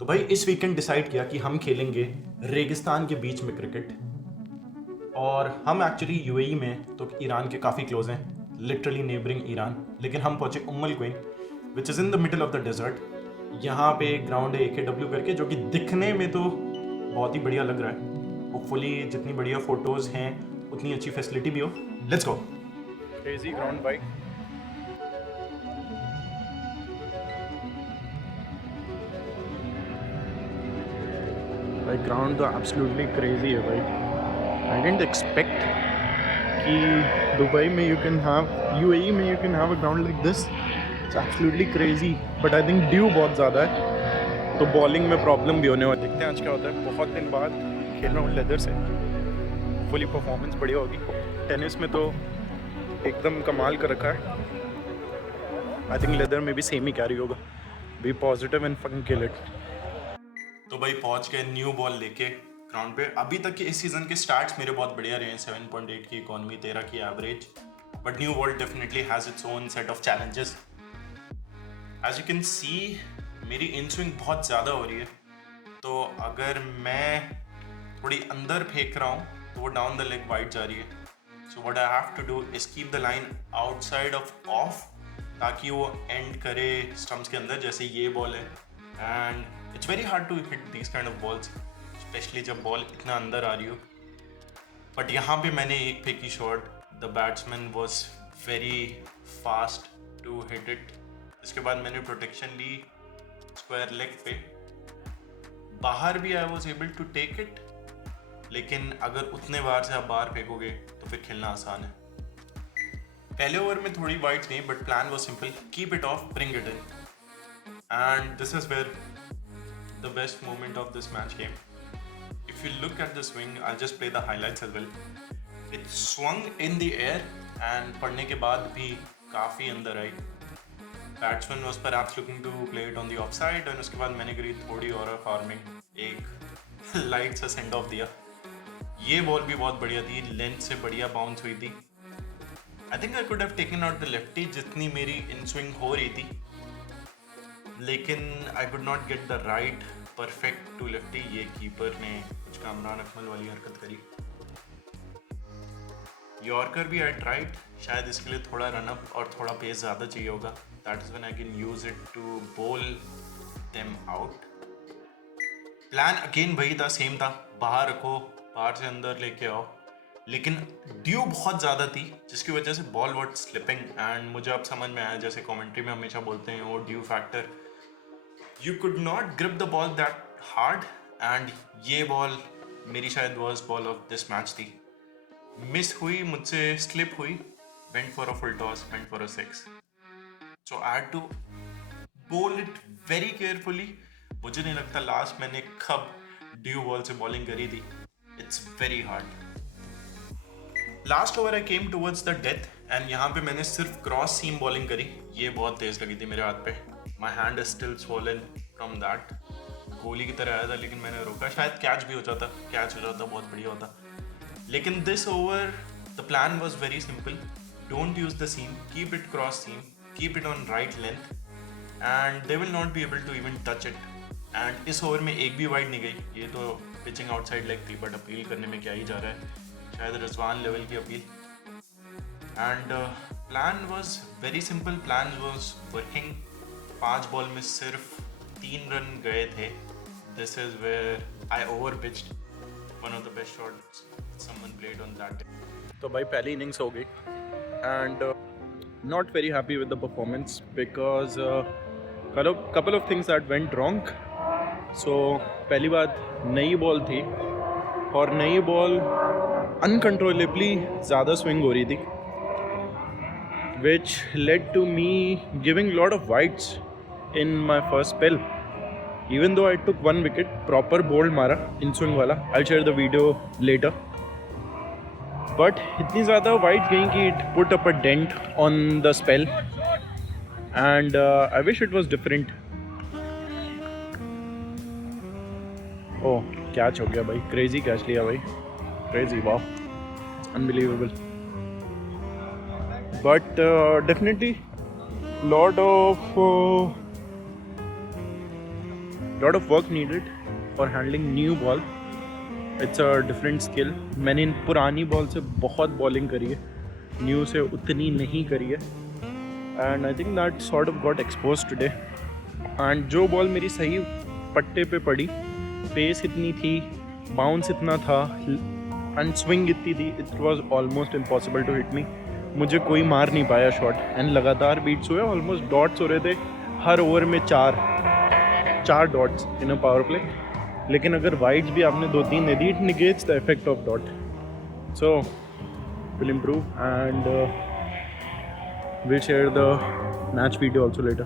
तो भाई इस वीकेंड डिसाइड किया कि हम खेलेंगे रेगिस्तान के बीच में क्रिकेट। और हम एक्चुअली यूएई में तो ईरान के काफ़ी क्लोज हैं, लिटरली नेबरिंग ईरान। लेकिन हम पहुंचे Umm al Quwain which is in the middle of the desert. यहाँ पे एक ग्राउंड है AKW करके, जो कि दिखने में तो बहुत ही बढ़िया लग रहा है। होपफुली जितनी बढ़िया फोटोज़ हैं उतनी अच्छी फैसिलिटी भी हो। Let's go. क्रेजी ग्राउंड भाई। भाई ग्राउंड तो एब्सोल्युटली क्रेजी है भाई। आई डिडंट एक्सपेक्ट कि दुबई में यू कैन हैव, यूएई में you can have a ground like this. It's absolutely crazy, but I think due बहुत ज़्यादा है तो बॉलिंग में प्रॉब्लम भी होने वाली। देखते हैं आज क्या होता है। बहुत दिन बाद खेल रहा हूँ लेदर से, फुली परफॉर्मेंस बढ़िया होगी। टेनिस में तो एकदम कमाल कर रखा है। आई थिंक लेदर में भी सेम ही कैरी होगा। Be positive and fucking kill it. तो भाई पहुंच गए न्यू बॉल लेके ग्राउंड पे। अभी तक के इस सीजन के स्टार्ट्स मेरे बहुत बढ़िया रहे हैं। 7.8 की इकोनॉमी, 13 की average. But new ball definitely has its own set of challenges. As you can see मेरी इन स्विंग बहुत ज़्यादा हो रही है, तो अगर मैं थोड़ी अंदर फेंक रहा हूँ तो वो डाउन द लेग वाइड जा रही है। So what I have to do is keep the line outside off off, ताकि वो एंड करे स्टम्प्स के अंदर, जैसे ये बॉल है। And it's very hard to hit these kind of balls, especially जब बॉल इतना अंदर आ रही हो। बट यहाँ पे मैंने एक फेंकी shot, the batsman was very fast to hit it. इसके बाद मैंने प्रोटेक्शन ली स्क्वायर लेग पे, बाहर भी I was able to take it. लेकिन अगर उतने बार से आप बाहर फेंकोगे तो फिर खेलना आसान है। पहले ओवर में थोड़ी वाइड्स गई, but plan was simple, keep it off, bring it in. And this is where the best moment of this match came. If you look at the swing, I'll just play the highlights as well. It swung in the air and पढ़ने के बाद भी काफ़ी अंदर आई। Batsman was perhaps looking to play it on the offside, और उसके बाद मैंने करी थोड़ी और फार्मिंग, एक लाइट सा सेंड ऑफ दिया। ये बॉल भी बहुत बढ़िया थी, लेंथ से बढ़िया बाउंस हुई थी। I think I could have taken out the lefty जितनी मेरी इन स्विंग हो रही थी, लेकिन I could not get the right perfect to lefty. ये कीपर ने कुछ कामरान अकमल वाली हरकत करी। यॉर्कर भी आई ट्राइड, शायद इसके लिए थोड़ा रनअप और थोड़ा पेस ज़्यादा चाहिए होगा। That is when I can use it to bowl them out. Plan again वही था, सेम था, बाहर रखो, बाहर से अंदर लेके आओ। लेकिन ड्यू बहुत ज़्यादा थी, जिसकी वजह से बॉल वॉट स्लिपिंग। एंड मुझे अब समझ में आया, जैसे कमेंट्री में हमेशा बोलते हैं वो due factor. You could not grip the ball that hard, and ये बॉल मेरी शायद worst ball of this match थी। मिस हुई मुझसे, स्लिप हुई, went for a full toss, went for a 6. So I had to bowl it very carefully. मुझे नहीं लगता लास्ट मैंने कब ड्यू बॉल से बॉलिंग करी थी। It's very hard. Last over I came towards the death, and यहाँ पे मैंने सिर्फ क्रॉस सीम बॉलिंग करी। ये बहुत तेज लगी थी मेरे हाथ पे। My hand is still swollen from that. गोली की तरह आया था, लेकिन मैंने रोका। शायद कैच भी हो जाता, कैच हो जाता बहुत बढ़िया होता। लेकिन this over the plan was very simple, don't use the seam, keep it cross seam, keep it on right length, and they will not be able to even touch it. And इस over में एक भी wide नहीं गई। ये तो pitching outside leg थी, but appeal करने में क्या ही जा रहा है, शायद रिजवान लेवल की appeal. And plan was very simple, plan was working. 5 ball में सिर्फ 3 रन गए थे। This is where I over pitched one of the best shots someone played on that. तो भाई पहली इनिंग्स हो गई, and not very happy with the performance because couple of things that went wrong. So पहली बात, नई ball थी और नई बॉल अनकंट्रोलेबली ज़्यादा स्विंग हो रही थी, which led to me giving a lot of wides in my first spell. Even though I took 1 wicket, proper bowled मारा in swing वाला, I'll share the video later. But इतनी ज़्यादा wides गई कि it put up a dent on the spell, and I wish it was different. Oh, catch हो गया भाई, crazy catch लिया भाई, क्रेजी, वाह, unbelievable. But definitely lot of lot of work needed for handling new ball. It's a different skill. मैंने इन पुरानी ball से बहुत बॉलिंग करी है, न्यू से उतनी नहीं करी है. And I think that sort of got expose today. And जो बॉल मेरी सही पट्टे पे पड़ी, पेस इतनी थी, बाउंस इतना था एंड स्विंग इतनी थी, it was almost impossible to hit me. मुझे कोई मार नहीं पाया शॉट. एंड लगातार बीट्स हुए, ऑलमोस्ट डॉट्स हो रहे थे हर ओवर में, चार dots in a power play. लेकिन अगर वाइड्स भी आपने 2-3 दे दी, it negates the effect of dot. So will improve and we'll share the match video also later.